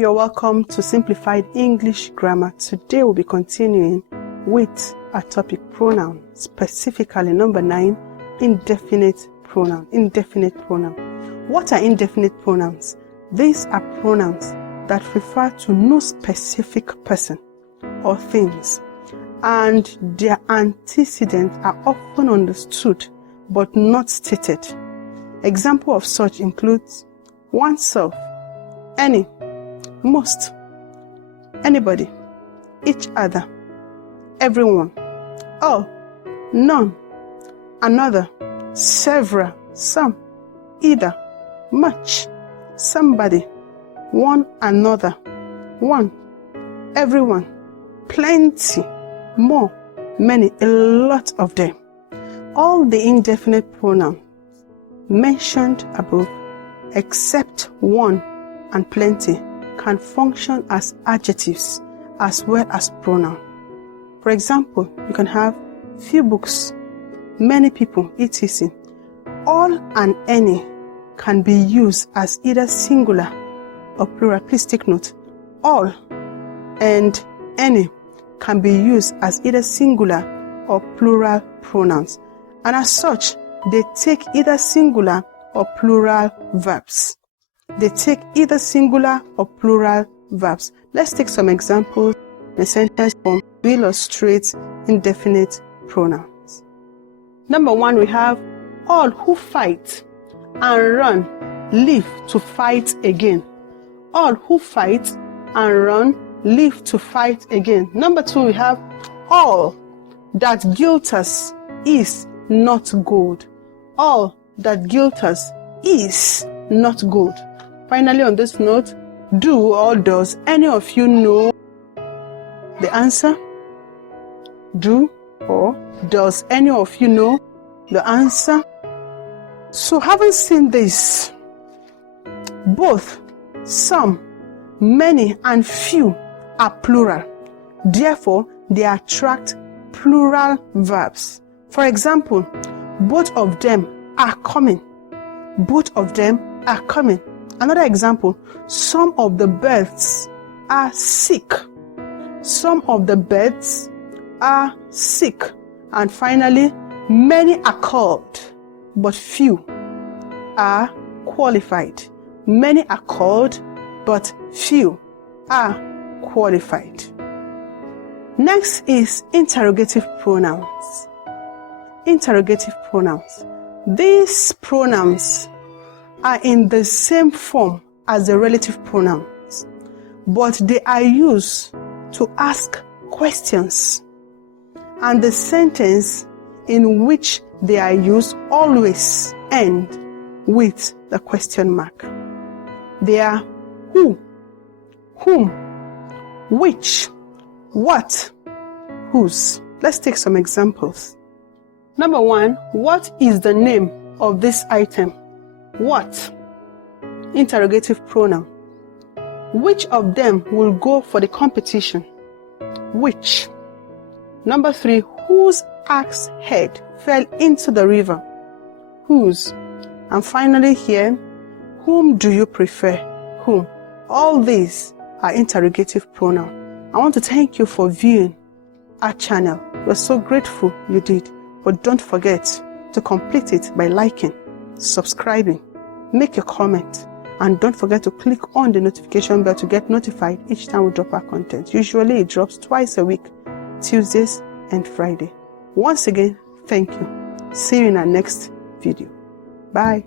You're welcome to Simplified English Grammar. Today we'll be continuing with our topic pronoun, specifically number 9, indefinite pronoun. Indefinite pronoun. What are indefinite pronouns? These are pronouns that refer to no specific person or things, and their antecedents are often understood but not stated. Example of such includes oneself, any, most, anybody, each other, everyone, all, none, another, several, some, either, much, somebody, one another, one, everyone, plenty, more, many, a lot of them. All the indefinite pronouns mentioned above, except one and plenty, can function as adjectives as well as pronoun. For example, you can have few books, many people, etc. All and any can be used as either singular or plural. Please take note. All and any can be used as either singular or plural pronouns, and as such, they take either singular or plural verbs. They take either singular or plural verbs. Let's take some examples in sentence form to illustrate indefinite pronouns. Number 1, we have all who fight and run live to fight again. All who fight and run live to fight again. Number 2, we have all that glitters is not gold. All that glitters is not gold. Finally, on this note, do or does any of you know the answer? Do or does any of you know the answer? So, having seen this, both some, many, and few are plural. Therefore, they attract plural verbs. For example, both of them are coming. Both of them are coming. Another example, some of the birds are sick. Some of the birds are sick. And finally, many are called, but few are qualified. Many are called, but few are qualified. Next is interrogative pronouns. Interrogative pronouns. These pronouns are in the same form as the relative pronouns, but they are used to ask questions, and the sentence in which they are used always end with the question mark. They are who, whom, which, what, whose. Let's take some examples. Number 1, what is the name of this item? What? Interrogative pronoun. Which of them will go for the competition? Which? Number 3, whose axe head fell into the river? Whose? And finally here, whom do you prefer? Whom? All these are interrogative pronouns. I want to thank you for viewing our channel. We're so grateful you did. But don't forget to complete it by liking, subscribing, make your comment, and don't forget to click on the notification bell to get notified each time we drop our content. Usually it drops twice a week, Tuesdays and Friday. Once again, thank you. See you in our next video. Bye.